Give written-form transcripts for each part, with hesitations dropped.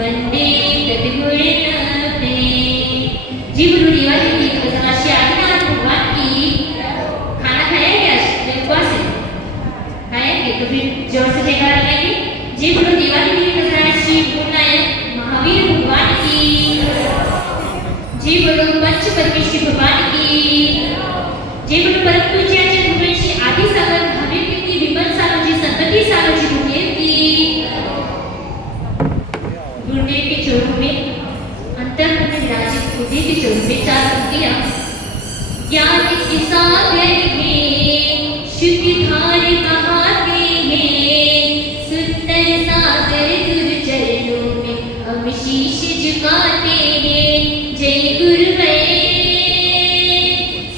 वंदे तद्गुणनाथे। जी बोलो दिवाली की श्री आदिनाथ भगवान की। खाना खाया क्या उपवास है? खाएंगे तो फिर जोर से जयकारा लगाएंगे। जी बोलो दिवाली की श्री गुरुनायक महावीर भगवान की। जी बोलो पंच परमेश्वर भगवान की। जी बोलो परम पूज्य आचार्य भगवान श्री आदि सागर महावीर की विमल सालोजी संतति सालोजी गुरुदेव की। गुरुदेव के चरणों में अंतर्मन में विराजित गुरुदेव के चरणों में 4 पंक्तियां। ज्ञान के सागर में शुद्धि धार बहाते हैं, सुंदर सागर गुरु चरणों में हम शीश झुकाते हैं। जय गुरुमय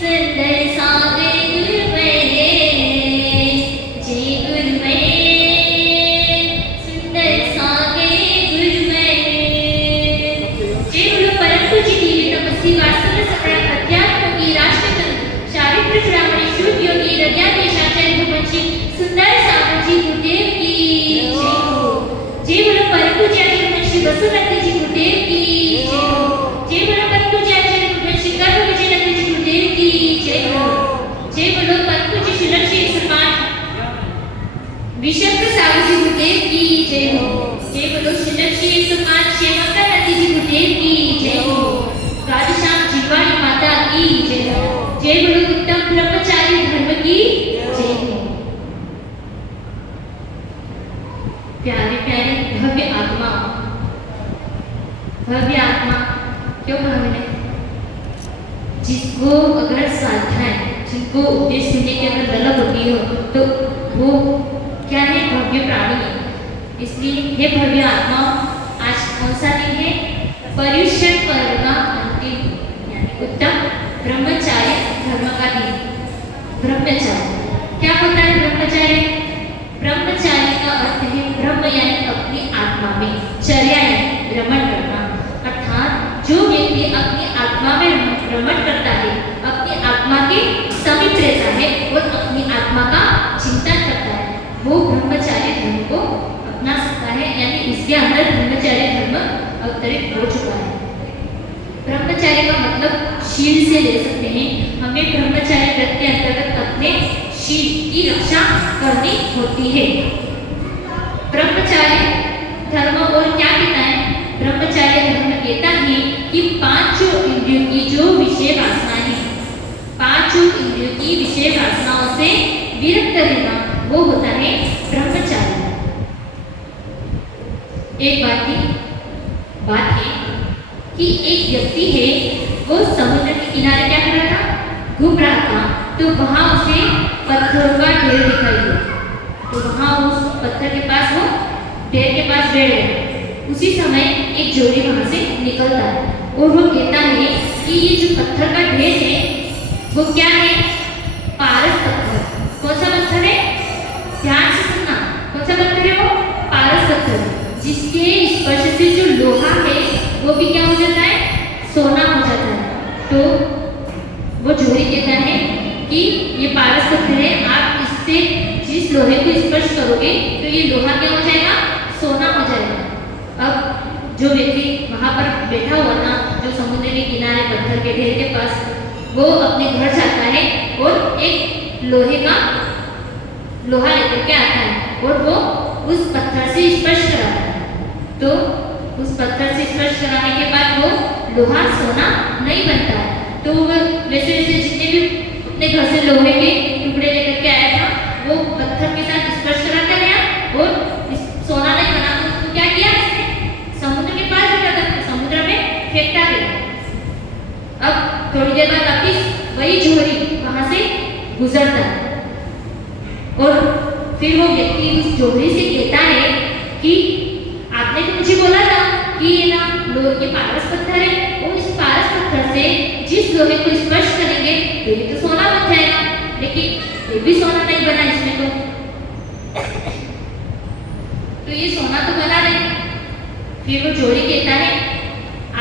सुंदर सागर गुरुमय, जय गुरुमय सुंदर सागर गुरुमय। जय बोलो परम पूज्य दिव्य तपस्वी वात्सल्य सकल अध्यात्म की राष्ट्र चारित्र चूड़ामणि शुद्ध योगी हृदयाधीश आचार्य भगवान श्री सुंदर सागर जी गुरुदेव की जय हो। जय बोलो परम पूज्य आचार्य भगवान श्री वसुनंद जी गुरुदेव की जय हो। जय बोलो परम पूज्य आचार्य भगवान श्री कर्म विजयनंद जी गुरुदेव की जय हो। जय बोलो परम पूज्य श्री लक्ष्मी समाज विशुद्ध सागर जी गुरुदेव की जय हो। जय बोलो श्री लक्ष्मी समाज शेवकानंद जी गुरुदेव की जय हो। राधेश्याम जीवानी माता की जय हो। जय बोलो उत्तम ब्रह्मचारी धर्म की जय हो। प्यारे प्यारे भव्य आत्मा, भव्य आत्मा क्यों भव्य है? जिसको अगर साधना, जिनको उपदेश सुनने की अगर तलब होती हो तो वो क्या है? भव्य प्राणी है। इसलिए ये भव्य आत्मा, आज कौन सा दिन है? पर्युषण पर्व का अंतिम यानी उत्तम ब्रह्मचार्य धर्म का दिन। ब्रह्मचार्य क्या होता है? ब्रह्मचार्य, ब्रह्मचार्य का अर्थ है ब्रह्म यानी अपनी आत्मा में, चर्या यानी भ्रमण करना। अर्थात जो व्यक्ति अपनी आत्मा में भ्रमण करता है, अपनी आत्मा के समीप रहता है और अपनी आत्मा का चिंतन करता है, वो ब्रह्मचार्य धर्म को अपना सकता है। यानी इसके अंदर ब्रह्मचार्य धर्म अवतरित हो चुका है। ब्रह्मचार्य का मतलब शील से ले सकते हैं। हमें ब्रह्मचार्य व्रत के अंतर्गत अपने शील की रक्षा करनी होती है। ब्रह्मचार्य धर्म और क्या कहता है? ब्रह्मचार्य धर्म कहता है कि 5 इंद्रियों की जो विषय वासना है, 5 इंद्रियों की विषय वासनाओं से विरक्त रहना, वो होता है ब्रह्मचार्य। एक बात है कि एक व्यक्ति है, वो समुद्र के किनारे क्या कर रहा था? घूम रहा था। तो वहां उसे पत्थरों का ढेर दिखाई दिया। तो वहां उस पत्थर के पास, वो ढेर के पास बैठ गया। उसी समय एक जोड़ी वहां से निकलता है और वो कहता है कि ये जो पत्थर का ढेर है वो क्या है? पारस पत्थर। कौन सा पत्थर है? ध्यान से सुनना। कौन सा पत्थर है? वो पारस पत्थर, जिसके स्पर्श से जो लोहा है वो भी क्या हो जाता है? सोना हो जाता है। तो वो जोड़ी कहता है कि ये पारस पत्थर है, आप इससे जिस लोहे को स्पर्श करोगे तो ये लोहा क्या हो जाएगा? सोना हो जाएगा। अब जो व्यक्ति वहां पर बैठा हुआ था, जो समुद्र के किनारे पत्थर के ढेर के पास, वो अपने घर जाता है और एक लोहा लेकर के आता है और वो उस पत्थर से स्पर्श कराता है। तो उस पत्थर से स्पर्श कराने के बाद वो लोहा सोना नहीं बनता है। तो वो वैसे वैसे जितने भी अपने घर से लोहे के टुकड़े लेकर के आया था, वो पत्थर के साथ स्पर्श कराता गया और सोना नहीं बना। तो उसको क्या किया? इसने समुद्र के पास रखा था, समुद्र में फेंकता गया। अब थोड़ी देर बाद वापिस वही झोरी वहां से गुजरता है और फिर वो व्यक्ति उस जोड़ी से कहता है कि आपने तो मुझे बोला था कि ये ना लोहे के पारस पत्थर है, और इस पारस पत्थर से जिस लोहे को स्पर्श करेंगे तो ये तो सोना बन जाएगा, लेकिन ये भी सोना नहीं बना इसमें। तो ये सोना तो बना नहीं। फिर वो जोड़ी कहता है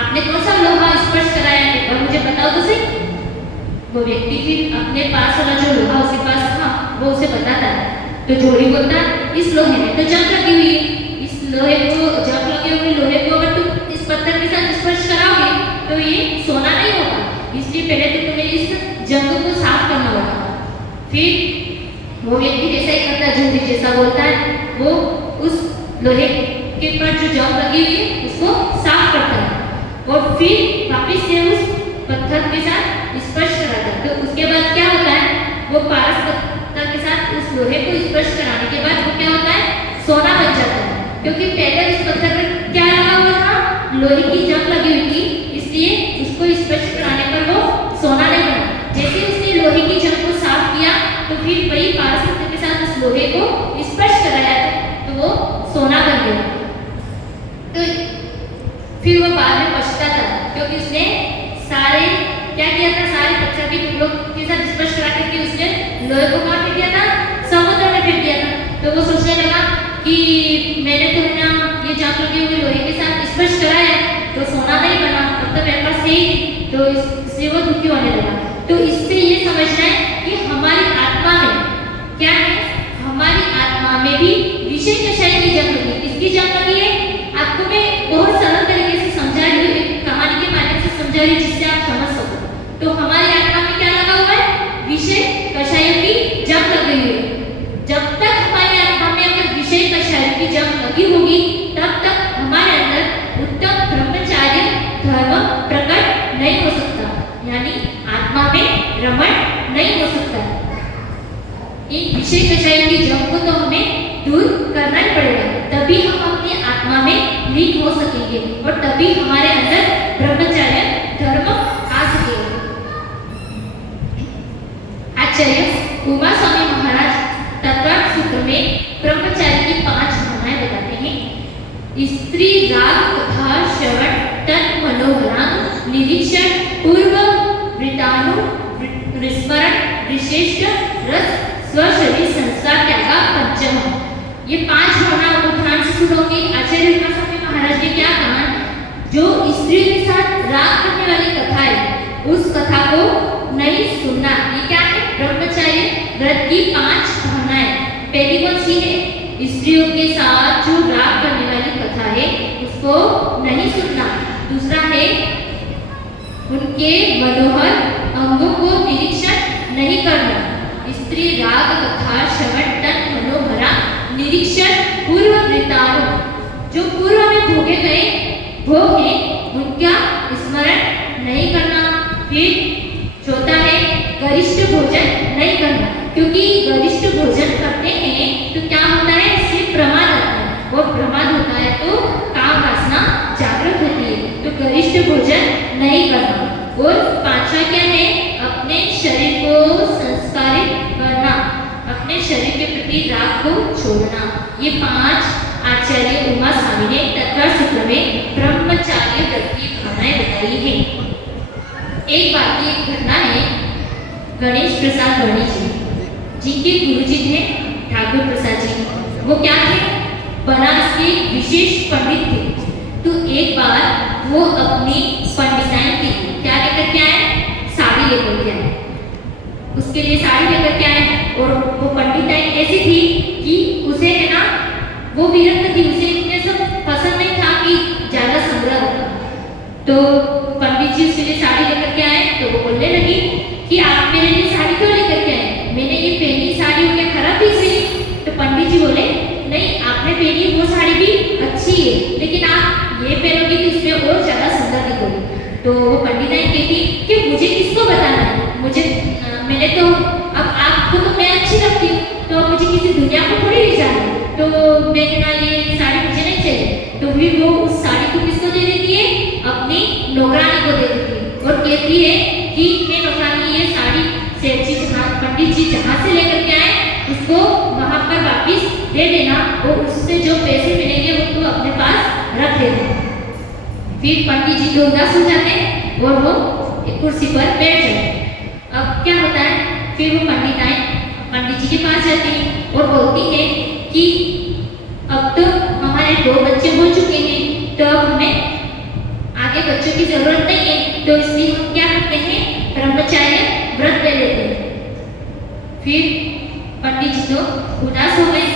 आपने कौन सा लोहा स्पर्श कराया है, और मुझे बताओ तो सही। वो व्यक्ति फिर अपने पास वाला जो लोहा उसके पास था वो उसे बताता है। तो जोड़ी बोलता इस लोहे में तो जंग लगी हुई है, इस लोहे को जंग लगे हुए लोहे को अगर तुम इस पत्थर के साथ स्पर्श कराओगे तो ये सोना नहीं होगा। इसलिए पहले तो तुम्हें इस जंग को साफ करना होगा। फिर वो व्यक्ति जैसा ही करता है, झूठी जैसा बोलता है, वो उस लोहे के पर जो जंग लगी हुई है उसको साफ करता है और फिर वापिस से उस पत्थर के साथ स्पर्श कराता है। तो उसके बाद क्या होता है, वो पारस पत्थर के साथ उस लोहे को स्पर्श कराने के बाद वो क्या होता है, सोना बन जाता है। क्योंकि पहले उस पत्थर पर क्या लगा हुआ था, लोहे की जंग लगी हुई थी, इसलिए उसको स्पर्श कराने पर वो सोना नहीं बना। जैसे उसने लोहे की जंग को साफ किया तो फिर वही पारस पत्थर के साथ उस लोहे को स्पर्श कराया तो वो सोना बन गया। तो फिर वो बाद में पछताता क्योंकि उसने सारे क्या किया था, सारे पत्थर के टुकड़ों के साथ स्पर्श करा करके उसने लोहे को कहाँ फेंक दिया था, समुद्र में फेंक दिया था। तो वो सोचने लगा कि मैंने तो है ना ये जंग लगे हुए लोहे के साथ स्पर्श कराया तो सोना नहीं बना, तब तो मेरे पास ही, तो इससे वो दुखी होने लगा। तो इससे ये समझना है कि हमारी आत्मा में क्या है, हमारी आत्मा में भी विषय कषाय की जंग लगी। किसकी जंग लगी है, आपको मैं बहुत सरल तरीके से समझा रही हूँ, एक कहानी के माध्यम से समझा रही हूँ जिससे आप समझ सको। तो हमारी आत्मा में क्या लगा हुआ है, विषय कषायों की जंग लगी हुई है। जब तक हमारी आत्मा में अगर विषय कषायों की जंग लगी होगी तब तक हमारे अंदर उत्तम ब्रह्मचार्य धर्म प्रकट नहीं हो सकता, यानी आत्मा में रमण नहीं हो सकता। इन विषय कषायों की जंग को तो हमें दूर करना ही पड़ेगा, तभी हम अपनी आत्मा में लीन हो सकेंगे और तभी हमारे अंदर ब्रह्मचर्य धर्म आ सकेगा। आचार्य उमा स्वामी महाराज तत्वार्थ सूत्र में ब्रह्मचर्य की 5 भावनाएं बताते हैं। स्त्री राग कथा श्रवण तन मनोहरांग निरीक्षण पूर्व वृतानु विस्मरण विशिष्ट रस स्वशरीर संस्कार त्यागा पंचम। ये 5 भावनाओं को ध्यान से सुनोगे। आचार्य उमा स्वामी महाराज ने क्या कहा, जो स्त्री के साथ राग करने वाली कथा है उस कथा को नहीं सुनना। ये क्या है, ब्रह्मचर्य व्रत की 5 भावनाएं। पहली कौन सी है, स्त्रियों के साथ जो राग करने वाली कथा है उसको नहीं सुनना। दूसरा है उनके मनोहर अंगों को निरीक्षण नहीं करना। स्त्री राग कथा श्रवण तन मनोहरा निरीक्षण पूर्व वृतानु, जो पूर्व में भोगे गए भोग है उनका स्मरण नहीं करना। फिर चौथा है गरिष्ठ भोजन नहीं करना, क्योंकि गरिष्ठ भोजन करते हैं तो क्या होता है, इससे प्रमाद होता है और प्रमाद होता है तो काम वासना जागृत होती है, तो गरिष्ठ भोजन नहीं करना। और 5वां क्या है, अपने शरीर को संस्कारित करना, अपने शरीर के प्रति राग को छोड़ना। ये 5 आचार्य उमा स्वामी ने तत्वार्थ सूत्र में ब्रह्मचार्य व्रत की भावनाएं बताई है। एक बार की एक घटना है, गणेश प्रसाद वर्णी जी, जिनके गुरुजी थे ठाकुर प्रसाद जी, वो क्या थे, बनारस के विशेष पंडित थे। तो एक बार वो अपनी पंडिताई की क्या लेकर के आए, साड़ी लेकर के आए, उसके लिए साड़ी लेकर के आए। और वो पंडिताई ऐसी थी कि उसे है ना, वो विरक्त थी, उसे इतने सब पसंद नहीं था कि ज्यादा संग्रह होगा। तो पंडित जी उसके लिए साड़ी लेकर के आए तो वो बोलने लगी कि आप मेरे लिए साड़ी क्यों लेकर के आए, मैंने ये पहनी साड़ी क्या खराब दिख रही। तो पंडित जी बोले, नहीं आपने पहनी वो साड़ी भी अच्छी है, लेकिन आप ये पहनोगी तो इसमें और ज्यादा सुंदर दिखोगी। तो वो पंडिताई कहती कि मुझे किसको बताना है, मुझे मैंने तो अब आपको तो मैं अच्छी लगती हूँ तो मुझे किसी दुनिया को थोड़ी ले जाना, तो मैंने ना ये साड़ी मुझे नहीं चाहिए। तो फिर वो उस साड़ी को किसको दे देती है, अपनी नौकरानी को दे देती है और कहती है कि मैं नौकरानी ये साड़ी सेठ जी जहाँ पंडित जी जहाँ से लेकर के आए उसको वहाँ पर वापिस दे देना और उससे जो पैसे मिलेंगे वो तो अपने पास रख देना। फिर पंडित जी तो उदास हो जाते हैं और वो एक कुर्सी पर बैठ जाते। अब क्या होता है, फिर वो पंडित जी के पास जाती है और बोलती है कि अब तो हमारे 2 बच्चे हो चुके हैं, तो अब हमें आगे बच्चों की जरूरत नहीं है, तो इसलिए हम क्या करते हैं, ब्रह्मचर्य व्रत ले लेते हैं। फिर पंडित जी तो उदास हो गए।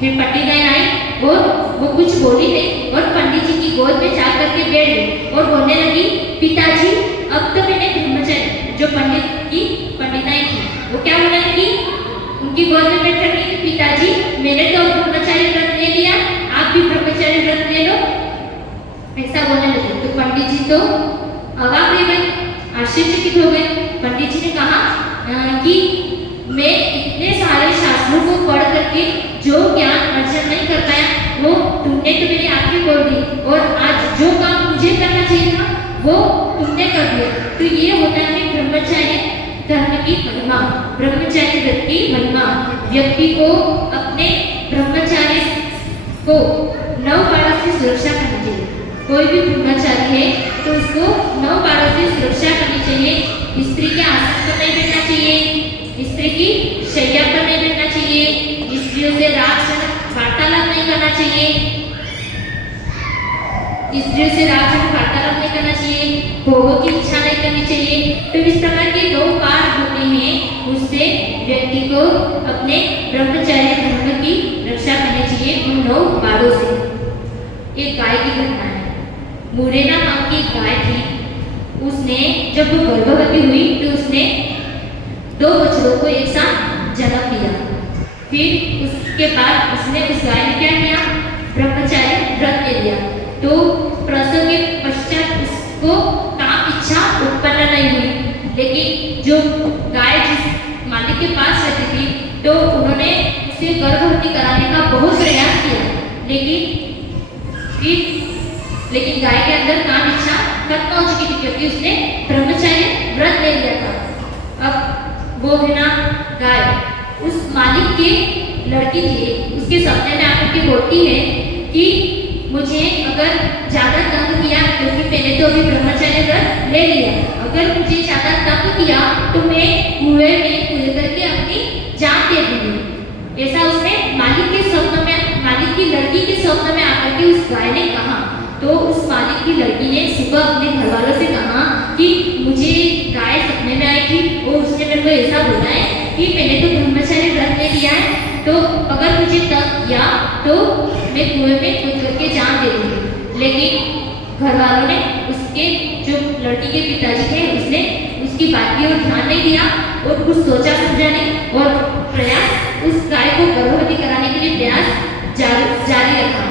फिर पंडिताइन आई और वो कुछ बोली नहीं और पंडित जी की गोद में जाकर के बैठ गई और बोलने लगी, पिताजी अब तो मैंने ब्रह्मचर्य, जो पंडित की पंडिताइन थी वो क्या बोलने लगी, उनकी गोद में बैठ कर के, पिताजी मैंने तो ब्रह्मचारी व्रत ले लिया, आप भी ब्रह्मचारी व्रत ले लो, ऐसा बोलने लगे। तो पंडित जी तो अवाक रह गए, आश्चर्यचकित हो गए। पंडित जी ने कहा कि मैं इतने सारे शास्त्रों को पढ़ करके जो ज्ञान अर्जन नहीं कर पाया वो तुमने तो मेरी आंखें खोल दी और आज जो काम मुझे करना चाहिए था वो तुमने कर दिया। तो ये होता है ब्रह्मचर्य धर्म की महिमा, ब्रह्मचर्य व्रत की महिमा। व्यक्ति को अपने ब्रह्मचर्य को 9 बारों से सुरक्षा करनी चाहिए। कोई भी ब्रह्मचारी है तो उसको 9 बारों से सुरक्षा करनी चाहिए। स्त्री के आसन पर नहीं बैठना चाहिए, स्त्री की शैया पर नहीं बैठना चाहिए, स्त्रियों से रागजनक वार्तालाप नहीं करना चाहिए, स्त्रियों से रागजनक वार्तालाप नहीं करना चाहिए, भोगों की इच्छा नहीं करनी चाहिए। तो इस प्रकार के 9 बार होते हैं, उससे व्यक्ति को अपने ब्रह्मचर्य धर्म की रक्षा करनी चाहिए उन 9 बारों से। एक गाय की घटना है। मुरेना नाम की एक गाय थी, उसने जब वो गर्भवती हुई तो उसने 2 बच्चों को एक साथ जन्म दिया। फिर उसके बाद उसने उस गाय ने क्या किया, ब्रह्मचारी व्रत ले लिया। तो प्रसव के पश्चात उसको काम इच्छा उत्पन्न नहीं हुई, लेकिन जो गाय जिस मालिक के पास रहती थी तो उन्होंने उसे गर्भवती कराने का बहुत प्रयास किया, लेकिन गाय के अंदर काम इच्छा खत्म हो चुकी थी क्योंकि उसने ब्रह्मचर्य व्रत ले लिया था। अब वो है ना गाय उस मालिक की लड़की थी, उसके सपने में आकर के बोलती है कि मुझे अगर ज्यादा तंग किया, क्योंकि मैंने तो अभी ब्रह्मचर्य व्रत ले लिया, अगर मुझे ज्यादा तंग किया तो मैं कुएं में कूद करके अपनी जान दे दूंगी। ऐसा उसने मालिक के स्वप्न में, मालिक की लड़की के स्वप्न में आकर के उस गाय ने कहा। तो उस मालिक की लड़की ने सुबह अपने घर वालों से कहा कि मुझे गाय सपने में आई थी और उसने मेरे को ऐसा बोला है कि मैंने तो ब्रह्मचर्य व्रत ले लिया है, तो अगर मुझे तंग किया तो मैं कुएं में कूद करके जान दे दूंगी। लेकिन घर वालों ने, उसके जो लड़की के पिताजी थे, उसने उसकी बात की ओर ध्यान नहीं दिया और कुछ सोचा समझा नहीं और प्रयास उस गाय को गर्भवती कराने के लिए प्रयास जारी रखा।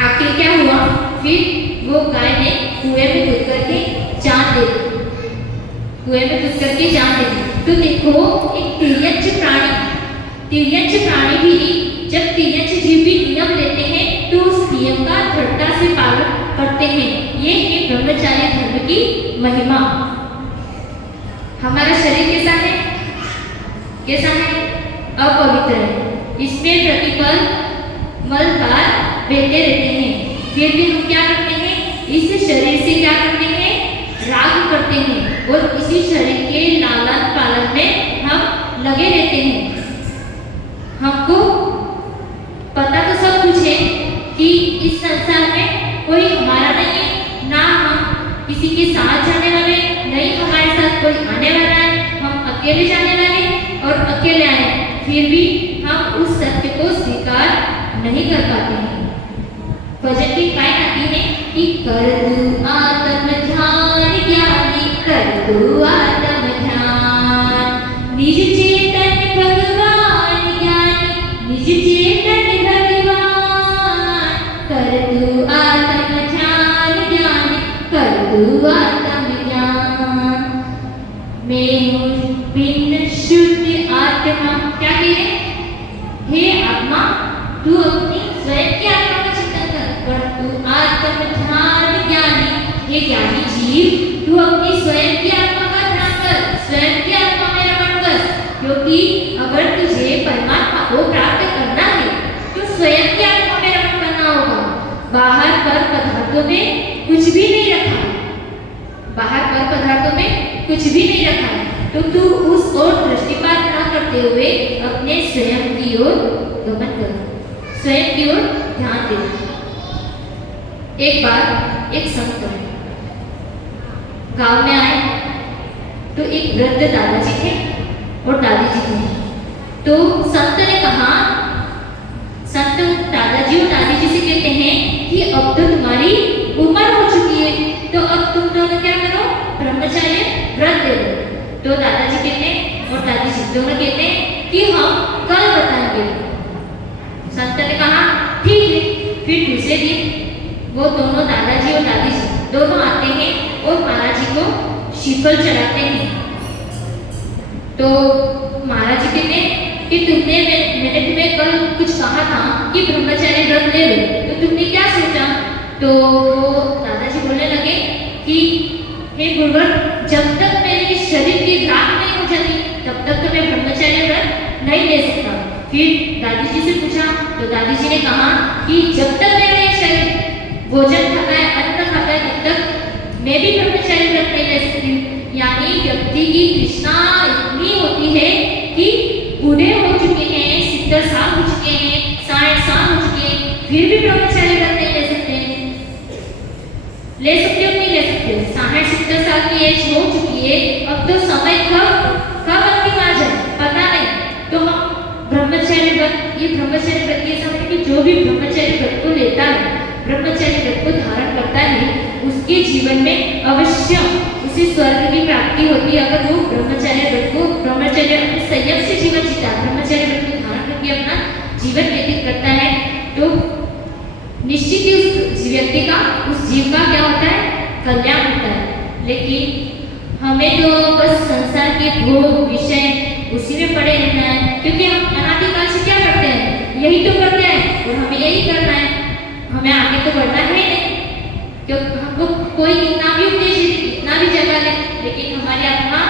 आखिर क्या हुआ, फिर वो गाय ने कुएं में कूद करके जान दे दी, कुएं में कूद करके जान दे दी। तो देखो एक तिर्यक्ष प्राणी भी जब तिर्यक्ष जीव भी नियम लेते हैं तो उस नियम का दृढ़ता से पालन करते हैं। ये है ब्रह्मचर्य धर्म की महिमा। हमारा शरीर कैसा है, कैसा है, अपवित्र है, इसमें प्रतिपल मलदार बहते रहते हैं, फिर भी हम क्या करते हैं, इस शरीर से क्या करते हैं, राग करते हैं और इसी शरीर के लालन पालन में हम लगे रहते हैं। हमको पता तो सब कुछ है कि इस संसार में कोई हमारा नहीं है, ना हम किसी के साथ जाने वाले, नहीं हमारे साथ कोई आने वाला है, हम अकेले जाने वाले और अकेले आए, फिर भी हम उस सत्य को स्वीकार नहीं कर पाते हैं। भजन की लाइन आती है कि कर तू आत्म ध्यान ज्ञानी, कर तू आत्म ध्यान, निज चेतन भगवान ज्ञानी, निज चेतन भगवान, कर तू आत्म ध्यान ज्ञानी, कर तू आत्म ज्ञान। मैं हूँ भिन्न शुद्ध आत्मा, क्या कह रहे, हे आत्मा तू अपनी स्वयं की आत्मा का चिंतन कर तू आत्म ध्यान ज्ञानी, ये ज्ञानी जीव तू अपनी स्वयं की आत्मा का ध्यान कर, स्वयं की आत्मा में रमण कर, क्योंकि अगर तुझे परमात्मा को प्राप्त करना है तो स्वयं की आत्मा में रमण करना होगा। बाहर पर पदार्थों में कुछ भी नहीं रखा, बाहर पर पदार्थों में कुछ भी नहीं रखा है, तो तू उस ओर दृष्टिपात न करते हुए अपने स्वयं की ओर गमन कर, स्वयं की ओर ध्यान दे। एक बार एक संत गांव में आए तो एक वृद्ध दादाजी थे और दादी जी थे। तो संत ने कहा दोनों कहते हैं कि हम कल बताएंगे। संत ने कहा ठीक है। फिर दूसरे दिन वो दोनों दादाजी और दादी जी दोनों आते हैं और महाराज जी को श्रीफल चढ़ाते हैं। तो महाराज जी कहते हैं कि मैंने तुम्हें कल कुछ कहा था कि ब्रह्मचर्य व्रत ले लो, तो तुमने क्या सोचा? तो वो दादाजी बोलने लगे कि हे गुरुवर, जब तक मेरे शरीर की राख नहीं हो जाती तब तक तो मैं ब्रह्मचर्य व्रत नहीं ले सकता। फिर दादी जी से पूछा तो दादी जी ने कहा कि जब तक मेरा शरीर भोजन खाता है, अन्न खाता है, तब तक मैं भी ब्रह्मचर्य व्रत नहीं ले सकती। यानी व्यक्ति की तृष्णा इतनी होती है कि बूढ़े हो चुके हैं, 70 साल हो चुके हैं, 60 साल हो चुके हैं, फिर भी ब्रह्मचर्य व्रत नहीं ले सकते। ले सकते हो नहीं ले सकते? 60-70 साल की एज हो चुकी है, अब तो समय कब अंतिम आ जाए पता नहीं। तो हम ब्रह्मचर्य व्रत, ये ब्रह्मचर्य व्रत के समय कि जो भी ब्रह्मचर्य व्रत को लेता है, ब्रह्मचर्य व्रत को धारण करता है, उसके जीवन में अवश्य उसे स्वर्ग की प्राप्ति होती है। अगर वो ब्रह्मचर्य अपने संयम से जीवन जीता, ब्रह्मचर्य व्रत को धारण करके अपना जीवन व्यतीत करता है, तो निश्चित ही उस व्यक्ति का, उस जीव का क्या होता है? कल्याण होता है। लेकिन हमें तो बस संसार के भोग विषय उसी में पड़े रहना है, क्योंकि हम अनादिकाल से क्या करते हैं? यही तो करते हैं और हमें यही करना है। हमें आगे तो बढ़ना है नहीं, क्योंकि हमको कोई कितना भी उपदेश दे, कितना भी जगह ले, लेकिन हमारी आत्मा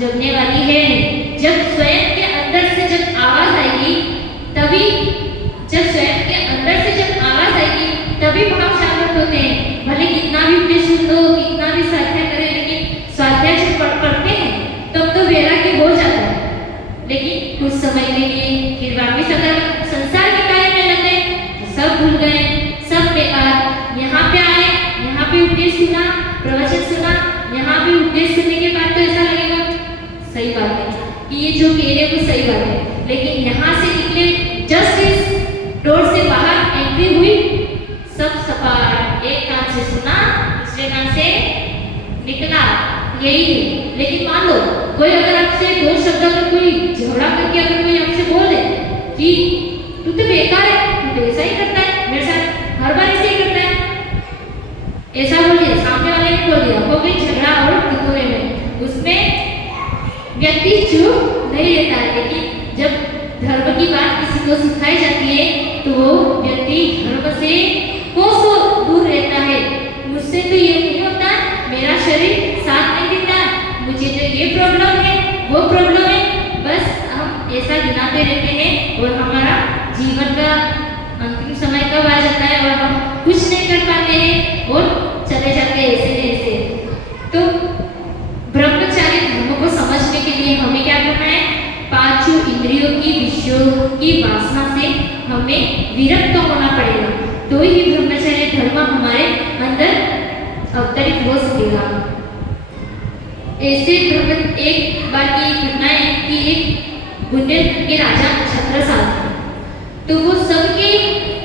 जगने वाली है नहीं। जब स्वयं के अंदर से जब आवाज आएगी तभी, जब स्वयं के अंदर से जब आवाज आएगी तभी भाव जागृत होते हैं। भले कितना भी उपदेश सुन लो, कितना भी स्वाध्याय करें, लेकिन स्वाध्याय जब पढ़ते हैं तब तो वैराग्य हो जाता है। लेकिन कुछ समय के लिए फिर वापिस अगर संसार के कार्य में लग गए तो सब भूल गए, सब बेकार। यहाँ पे आए, यहाँ पे उपदेश सुना, प्रवचन सुना, यहाँ पे उपदेश सुनने के बाद तो ऐसा लगेगा सही बात है कि ये जो कह रहे हैं वो सही बात है, लेकिन यहाँ से निकले, जस्ट इस डोर से बाहर एंट्री हुई, सब सपाट, एक कान से सुना, दूसरे कान से निकला, यही है। लेकिन मान लो कोई अगर आपसे दो शब्द अगर कोई झगड़ा करके अगर कोई आपसे बोले कि तू तो बेकार है, तू तो ऐसा ही करता है, मेरे साथ हर बार ऐसे ही करता है, ऐसा बोलिए, सामने वाले ने बोल दिया, हो गई झगड़ा और टुकड़े में। उसमें व्यक्ति चुप नहीं रहता है, लेकिन जब धर्म की बात किसी को सिखाई जाती है तो वो व्यक्ति धर्म से कोसों दूर रहता है। मुझसे तो ये नहीं होता, मेरा शरीर साथ नहीं देता, मुझे तो ये प्रॉब्लम है, वो प्रॉब्लम है, बस हम ऐसा गिनाते रहते हैं और हमारा जीवन का अंतिम समय कब आ जाता है और हम कुछ नहीं कर पाते हैं और चले जाते हैं ऐसे ऐसे। तो ब्रह्मचारी धर्म को समझने के लिए हमें क्या करना है? पांचों इंद्रियों की विषयों की वासना से हमें विरक्त होना पड़ेगा, तो ही ब्रह्मचर्य धर्म हमारे अंदर अवतरित हो सकेगा। ऐसे एक बार की घटना है कि एक बुंदेलखंड के राजा छत्रसाल थे, तो वो सबके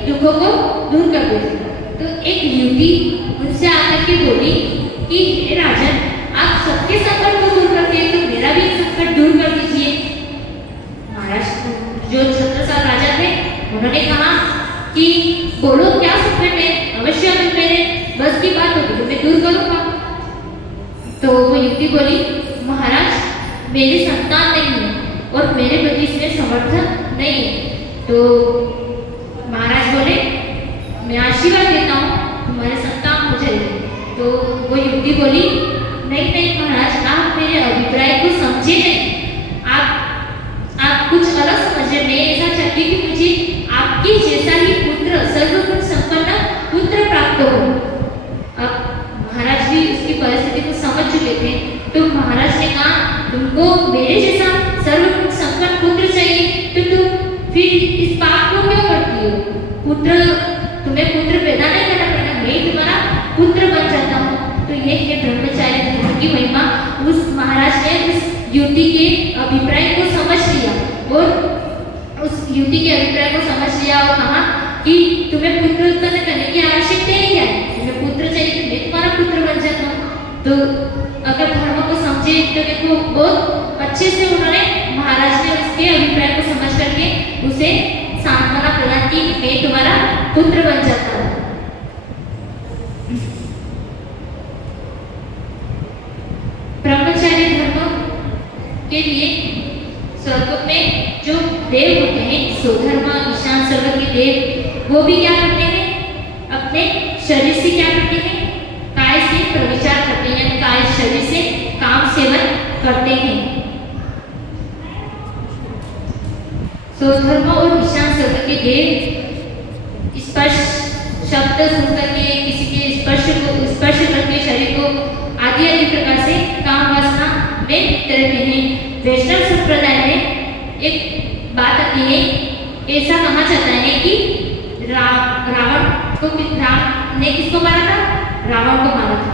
दुखों को दूर कर देते। तो एक युवती उनसे आकर के बोली कि हे राजन, आप सबके संकट को दूर करते हैं, तो मेरा भी संकट दूर कर दीजिए। महाराज जो छत्रसाल राजा थे उन्होंने कहा कि बोलो क्या संकट है, अवश्य अगर मेरे बस की बात होगी तो मैं दूर करूंगा। तो वो युवती बोली, महाराज मेरी संतान नहीं है और मेरे प्रति इसमें समर्थन नहीं है। तो महाराज बोले, मैं आशीर्वाद देता हूँ तुम्हारे संतान हो जाएगी। तो वो युवती बोली, नहीं नहीं महाराज, आप मेरे अभिप्राय को समझे नहीं, आप कुछ अलग समझे। मैं ऐसा चाहती हूँ कि मुझे आपके जैसा ही पुत्र, सर्वगुण संपन्न पुत्र प्राप्त हो। अब महाराज भी उसकी परिस्थिति को समझ चुके थे, तो महाराज ने कहा, तुमको मेरे जैसा सर्वगुण संपन्न पुत्र चाहिए तो तुम फिर इस पाप को क्यों करती हो? तुम्हें पुत्र पैदा नहीं करना पड़ेगा, मैं तुम्हारा पुत्र बन जाता हूँ। तो ये है ब्रह्मचारी धर्म की महिमा। उस महाराज ने उस युवती के अभिप्राय को समझ लिया और उस युवती के अभिप्राय को समझ लिया और कहा कि तुम्हें पुत्र उत्पन्न करने की आवश्यकता ही क्या है, तुम्हें पुत्र चाहिए तो मैं तुम्हारा पुत्र बन जाता हूँ। तो अगर धर्म को समझे तो देखो बहुत अच्छे से उन्होंने महाराज ने उसके अभिप्राय को समझ करके उसे सांत्वना प्रदान की, मैं तुम्हारा पुत्र बन जाता हूँ। ब्रह्मचर्य धर्म के लिए स्वर्ग में जो देव होते हैं, स्वधर्म ईशान स्वर्ग के देव, वो भी क्या करते हैं, अपने शरीर से क्या करते हैं, काय से प्रविचार करते हैं, यानी काय शरीर से काम सेवन करते हैं। स्वधर्म और ईशान स्वर्ग के देव स्पर्श शब्द सुनकर के, किसी के स्पर्श करके शरीर को आदि आदि प्रकार से काम वासना में रहते हैं। वैष्णव संप्रदाय में एक बात आती है, ऐसा कहा जाता है कि राम ने किसको मारा था, रावण को मारा था,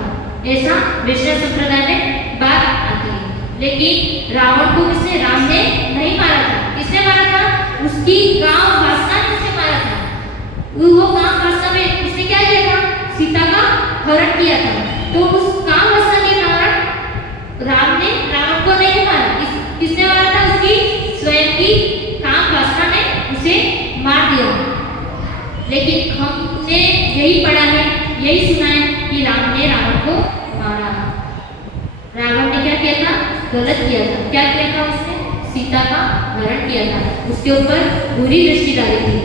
ऐसा वैष्णव संप्रदाय में बात आती है। लेकिन रावण को किसने, राम ने नहीं मारा था। किसने मारा था, उसकी काम वासना ने उसे मारा था। वो काम वासना में उसने क्या किया था, सीता का हरण किया था। तो उस काम वासना के कारण राम ने रावण को नहीं मारा। किसने मारा था, उसकी स्वयं की काम वासना ने उसे मार दिया। लेकिन हमने यही पढ़ा है, यही सुना है कि राम ने रावण को मारा। रावण ने क्या किया था, गलत किया था। क्या किया था, उसने सीता का हरण किया था, उसके ऊपर बुरी दृष्टि डाली थी।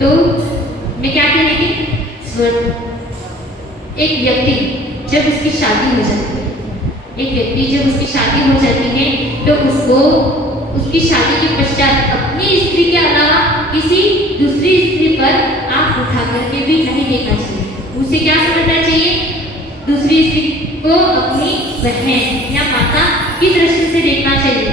तो मैं क्या कह रही थी, एक व्यक्ति जब उसकी शादी हो जाती है, एक व्यक्ति जब उसकी शादी हो जाती है तो उसको उसकी शादी के पश्चात अपनी स्त्री के अलावा किसी दूसरी स्त्री पर आंख उठा करके भी नहीं देखना चाहिए। उसे क्या समझना चाहिए, दूसरी स्त्री को अपनी बहन या माता की दृष्टि से देखना चाहिए।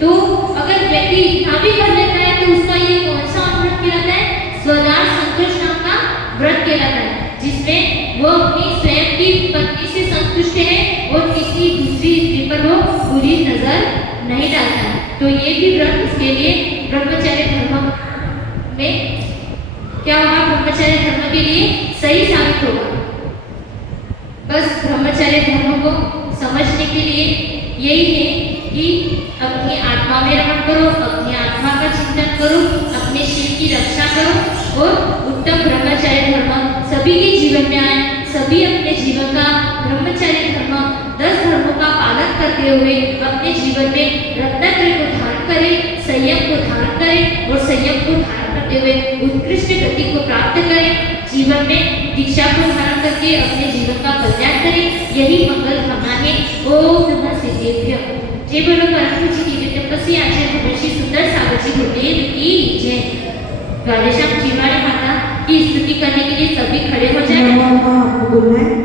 तो अगर व्यक्ति इतना भी कर लेता है तो उसका ये कौन सा व्रत कहलाता है, स्वदान संतोष नाम का व्रत कहलाता है, जिसमें वो अपनी स्वयं की पत्नी से संतुष्ट है और किसी दूसरी स्त्री पर वो बुरी नजर नहीं डालता है। तो ये भी व्रत उसके लिए ब्रह्मचर्य धर्म में क्या होगा, ब्रह्मचर्य धर्म के लिए सही साबित होगा। बस ब्रह्मचर्य धर्म को समझने के लिए यही है कि अपनी आत्मा में रमण करो, अपनी आत्मा का चिंतन करो, अपने शिव की रक्षा करो और उत्तम ब्रह्मचर्य धर्म सभी के जीवन में आए। सभी अपने जीवन का ब्रह्मचर्य धर्म 10 धर्मों का पालन करते हुए अपने जीवन में रत्नत्रय को धारण करें, संयम को धारण करें और संयम को धारण करते हुए उत्कृष्ट गति को प्राप्त करें। जीवन में दीक्षा को धारण करके अपने जीवन का कल्याण करें। यही मंगल कामना है। ओम नमः सिद्धेभ्य। जय बोलो परम पूज्य दिव्य तपस्वी आचार्य महर्षि सुंदर सागर जी गुरुदेव की जय। राधेश्याम जीवाणी माता की स्तुति करने के लिए सभी खड़े हो जाएं।